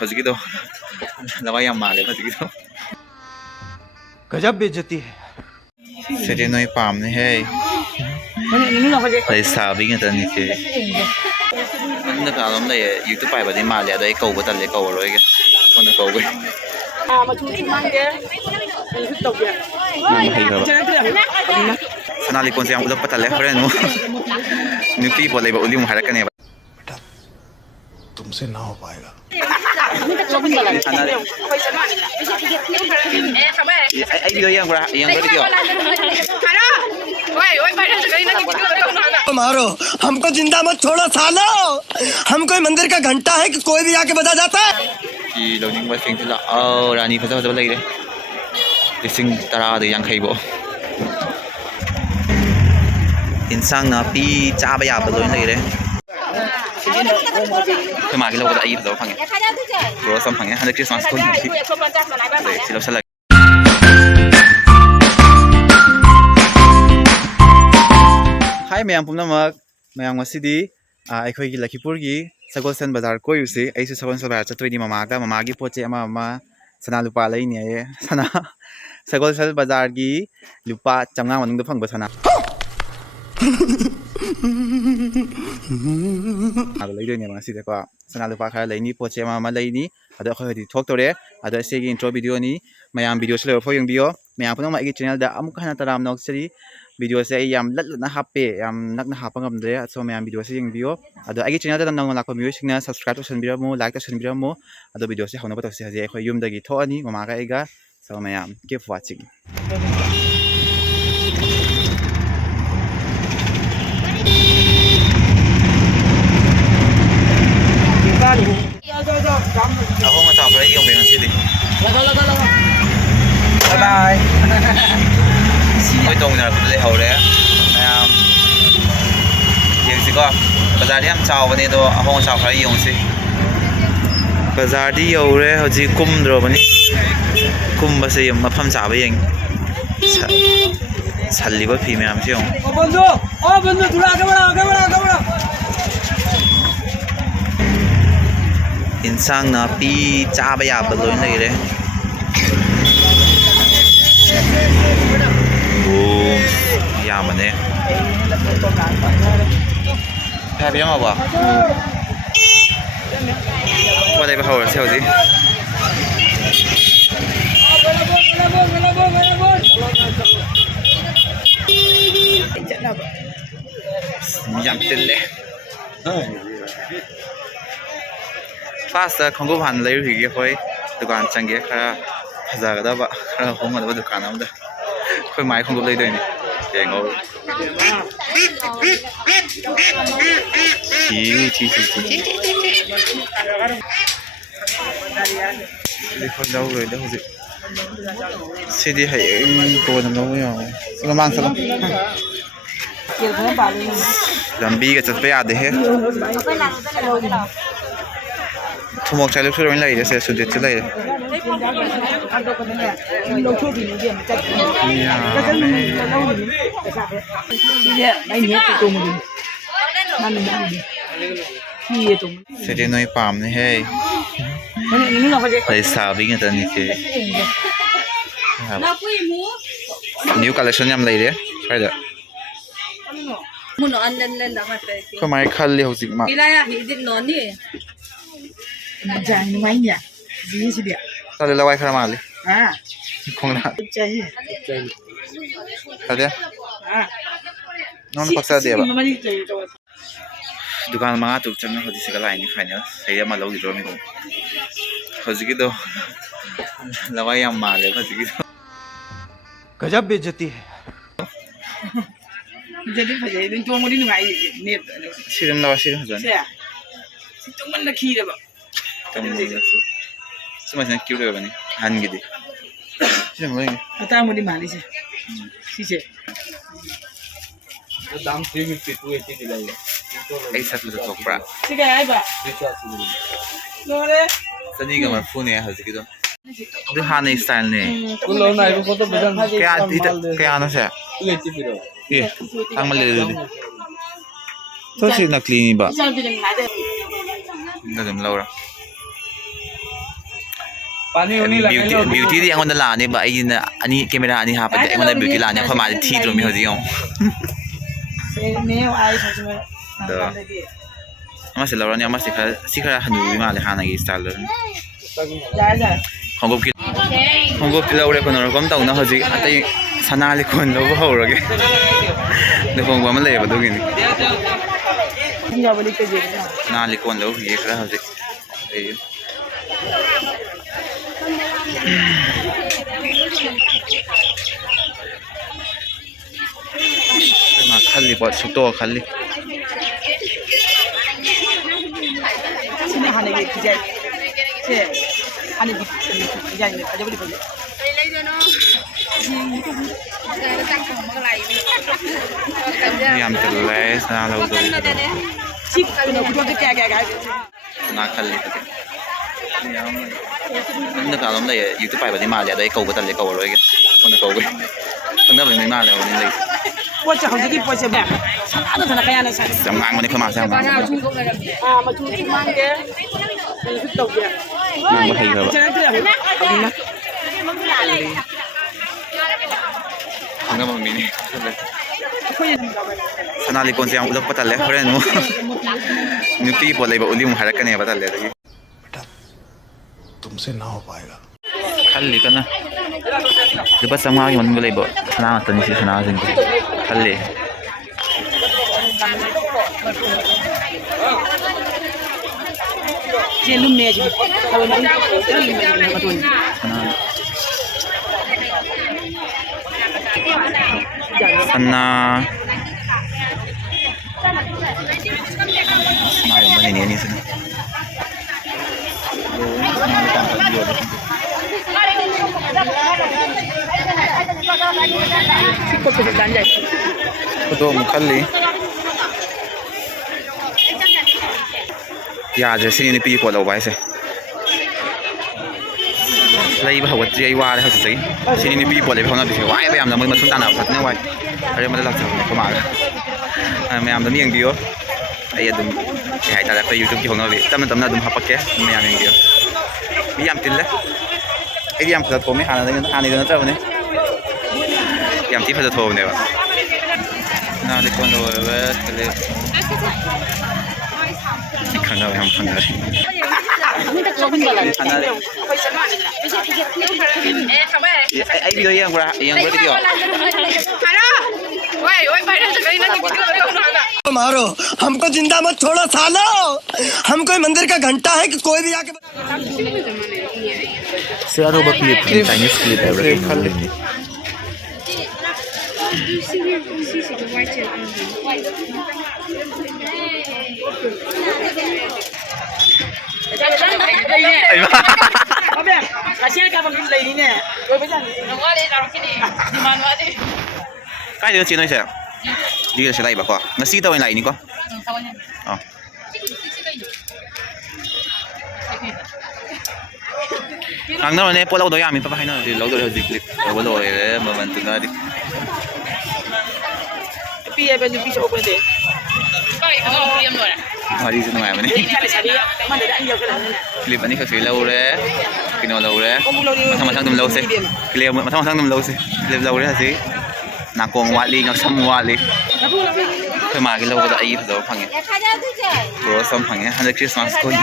हजिकिदो लवाई याम माले हजिकिदो गजब बेइज्जती है सिटी नोई पामने है ले साबी ngतनी से अंदर कालम ले यूट्यूब पाइ बदि माले अदो कौ बतले कौ रोइगे कोन कौगे सनाली कोन से हम उलप पतले हरेनु नुपी बोले बा उलिम हरकने बेटा तुमसे ना हो पाएगा ai video yang video मारो हमको जिंदा मत छोड़ो सालो हम कोई मंदिर का घंटा है कि कोई भी आके बजा जाता है कि लोनिंग बस फिंग ला ओ रानी फजा फजा लगे लिसिंग तरा दे yang खैबो इंसान ना पी चाबा याबा लोइन लगेคือมากิโลก็ได้เราฟังโรสฟังฮันเดคริสต์มาสคนที่สิเราสลักHai mayam pum namak mayam masidi aikhoi gi Lakipur gi Sagolsen bazar ko yusi aisu Sagolsen bazar chatoi di mama gi poche ama sana lupa lai ni ai sana Sagolsen bazar gi lupa chamnga manung da phang ba sana ada lagi ni masih dek pak sana lupa kaya lagi ni poche mama lagi ni ada kau di talk tore ada segi intro video ni mayam video selalu apa yang bio mayam pun nama igi channel dah amu kahana taram nok seri video saya yang lat na hape yang nak na hapa ngam dre so mayam video saya yang bio ada igi channel dah nang nak music na subscribe to sen bio mo like to sen bio mo ada video saya hau na patok saya kau yum dagi tho ani mama ka ega so mayam keep watching Ako matapos ay yung Bengan City. Bye bye. Ôi tông này cũng lấy hậu đấy. Yung gì cơ? Bazar đi ăn cháo bên này đó, không cháo phải dùng gì. Bazar đi dầu đấy, họ chỉ kum rồi bên này. Kum bác sĩ mà phàm cháo với anh. 살리 버 피면 함시용. बंधु दूल्हा camera इंसान ना पी चाबा याबा lion लगे ओ यामने है भी हम what they behave as healthy nhắm tin lệ fast không có hoàn lấy thì cái khối दुकान चंगे खरा हजार का बा खरा होम का दुकान हम दा कोई mic không có lấy đây này ngô chi đi con đâu rồi đâu gì xe đi hay cô làm đâu nhở nó mang sao làm bi cái chất béo đấy hết thu một trái lúc trước này để sẽ sử dụng cái này sẽ đi nơi farm này hay lấy sao với người ta như thế new collection nhầm lấy đấy phải được không ai khăn liều gì mà जाएंगे वहीं या जी से दिया चले लवाई खरा मार ले हाँ कौन ना चाहिए अरे हाँ नॉन पक्सा दिया बा मम्मी चाहिए तो दुकान में आतुक चंगा होती से कलाई नहीं फाइनल सही है मालूम की ड्राइंग को फंस गई तो लवाई हम मार ले फंस गई तो गजब बेइज्जती है jadi fajar itu cuma mau dinungai net. Siram लवा सिरम जान Saya, itu mana kira pak? kamu semua jangan kira apa nih han gitu Siram लगे Kata mau di mana sih? Sih. दाम 350 280 दिलाइए ऐसा तो तो पड़ा Sih kayak apa? Nore. Sunny का मैं फोन है हंस गई तो itu हाने स्टाइल ने कुल ना itu foto bedan क्या आना से 280 piro iya ang mali dulu तो सिर्फ नकली नहीं बा Bisa bilang ada. नगम लाउरा पानी होनी लगे लो ब्यूटी दी अंगोन लाने बा आई ना अनि कैमरा अनि हापे अंगोन ब्यूटी लाने खमा थी द्रो मी होजी यong ने आई सच में ama se lawra ni ama si khara hanu ma le hana gi style lo जा जा hongop ki lawre ko no kom taw na hoji atai sana le kon lo ho ro ge de hong ba ma le ba do gi ni जा बोली के जे na le kon lo gi khara hoji ei ma khalli ba sukto khalli sini hane ke kijai se hane kijai ne aja boleh boleh yam tele sana lo do sip kalau kudu ke kayak na khalli ta yam na ka lom le youtube pai ba ni ma le dai ko ba ta le ko ro ge kon ko ge kon da ba ni ma le ni le 我这好几个波些呗，啥都在那干呢，啥。 sam ngang ma ni ko ma sam ngang 啊，嘛就去买的，是豆的。 ma hai ba 这个对了，好的吗？ nga ma mi ni sana li kon se ang ulok pa ta le horen mo ni pi po le ba uli mo harak ka ne ba ta le dagi तुमसे ना हो पाएगा khalli kana de ba sam ngang yon le ba sana ta ni si sana jing khalli这路没去，他们这里面那个东西。 sana sana yung manini ni sana Sikot ko sa danja. ito mo khalli ya je sini ni pi ko lo bai se lai ba hawat ji ai wa le ha sai sini ni pi po le phona bi se wai ba yam la moi ma sun ta na phat na wai are ma la chang ko ma ma yam da mi ang dio ai adum hai ta la pe youtube ki hona bi tam na dum ha pakke ma yam ang dio mi yam tin le ai yam phat ko mi ha na ni da na ta ne yam ti phat tho ne ba na le kon lo ba le khana ba ham khana ai video yang video मारो हमको जिंदा मत छोड़ो सालो हम कोई मंदिर का घंटा है कि कोई भी आके saya ada buat clip Chinese clip everything kali ni Apa? Kasih ka bang lay ni ne. Oi ba jan. Ngwa le daw kini. Di man wa di. kai dia cino saya dia saya iba ko ngasi tahu yang lain ni ko oh ang na ne pola do yami pa pa na di lo do di clip lo lo ma man tu na di Pi e ba ni pi so ko de. Kai ka mo priam lo. hari tu ngai mani Man da an yo ka na. clip ani ka lo re kino lo re masang dum lo se clip masang dum lo se clip lo re ha si nakong wali ngak sam wali ke ma ki lo ko da ai do phang ye bro sam phang ye han christmas ko ni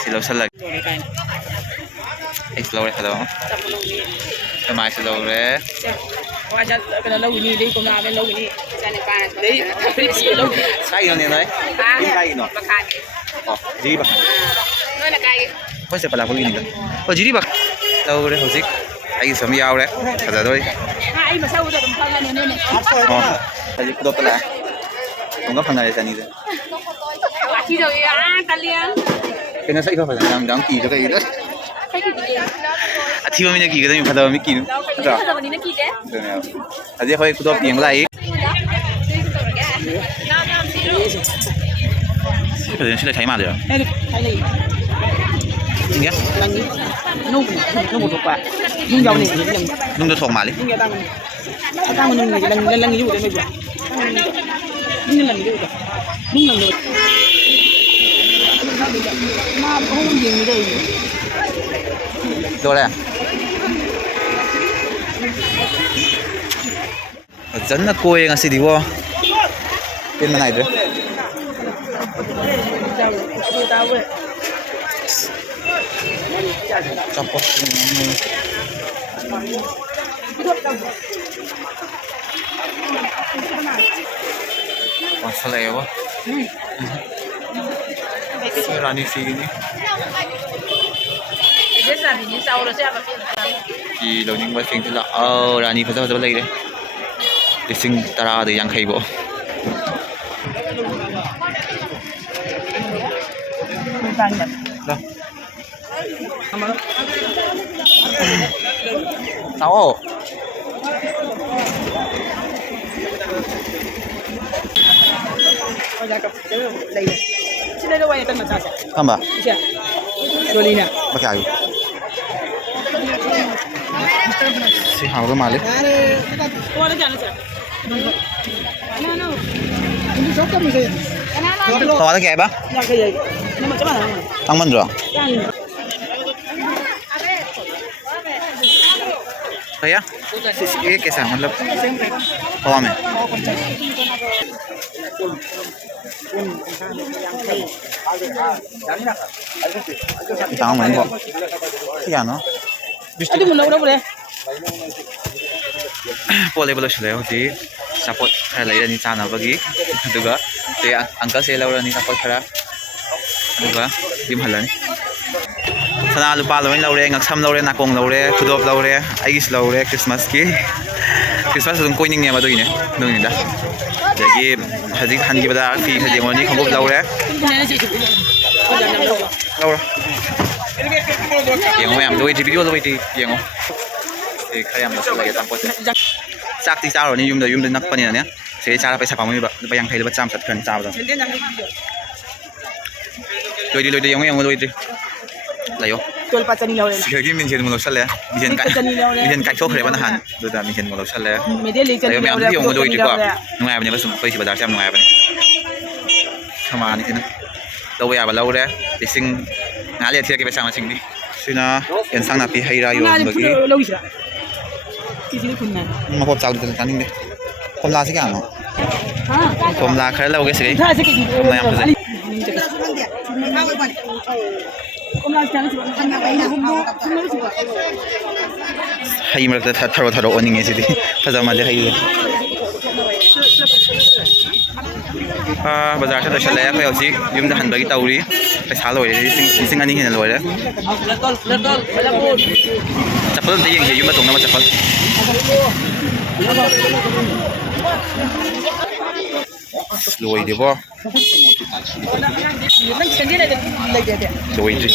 si lo sal explore ka do ke ma si lo re Wa ja ka na lo ni di ko na lo ni. Sa ni pa. Dei pri si lo. kai no ne noi kai no Ba ka ni. oh ji ba Noi na kai. ko se pala ko ni ko ji ba lo re ho sik ai sam yao re ka da doi Ai mà sao giờ tụi con lên này này. oh ai ko do pala ko ga phang na sa ni de Chi rồi kalian. ke na sai ko pala dang dang ki do kai do athi mi ne ki ga mi phada mi ki no da Sao mình đi kia đấy? do ne aje hoi ku do piang lai cái này sẽ thấy mà được Đây này. nhé Nung một thuộc quả. Nung dầu này nhầm. nung được thòng mà đi Nung gia tăng mình lần như vậy bây giờ. Nung lần như vậy. Nung lần nữa. มาห้องยิงเลย โดนอะไรจันน่ะคุยกันสิดิวะเป็นมาไหนด้วย ดาวเว้ย จับปะวาสเลวะร้านนี้ฟรีนี่ เดี๋ยวสั่งนี่เศร้าแล้วใช่ไหม ที่เรานิ่งไว้เพียงที่ละร้านนี้เขาจะอะไรเลยดิสิงตราเดียยังใครบ่เต้า现在这玩意等么咋子？ ทำบ่ 是，多厉害！ มาขายอยู่สิหาก็มาเลย 我来讲的是。你说干么事？ ต่อตะแกปะ 那可以，那么这么难吗？ ตั้งมันเหรอ 这样。 Kaya? Sige, kesa manlap. Kawa me. Ito mo po. Kaya no? Adi mo na udah. Pole bolo sila di support kaya lain ni sana bagi. Duga. Te angka sila ora ni support kara. Duga. Di mahalan. Sana lupa lo laure ngaksam laure nakong laure kudop laure aigis laure Christmas ki Christmas dum koining ne madoi ne dong ni da jagi haji khan ki bada fi haji ngoni khobop laure laure yang yam loi video loi ti yang e khayam la sala ya tampot sak ti sa ro ni yum da nak pani na ne se cha ra paisa pamoi ba ba yang thai ba cham sat khan cha ba loi di yang loi di layo Tuol pa sa nilaw rin. Sige min chen mo lo sale min chen kai chok khre ban han do da min chen mo lo sale Medeli sa layo mi nilaw am rin. ti mo lo ti ko ngai ba ne ba sum kai si bazar cham ngai ba ne khama ni tin lo ya ba lo re ti sing nga le ti ke ba sang sing ni sina yan sang na pi hai ra yo ba ki Lawi siya. Sisi kun na. ma pop chau de tan ning de kom la si ka no Ha? kom la khre lo ke si Ta sa kiti. ma yam pa Kung lang siya siya. Hanya pa ina humbo. Humbo siya. hai mar ta tharo tharo oning e si di phaja ma le hai bazar sa sale ya khoi si yum da han ba gi tauri paisa loi sing ani hin loi le chapal de yeng yum ba tong na ma chapal loi de bo loi de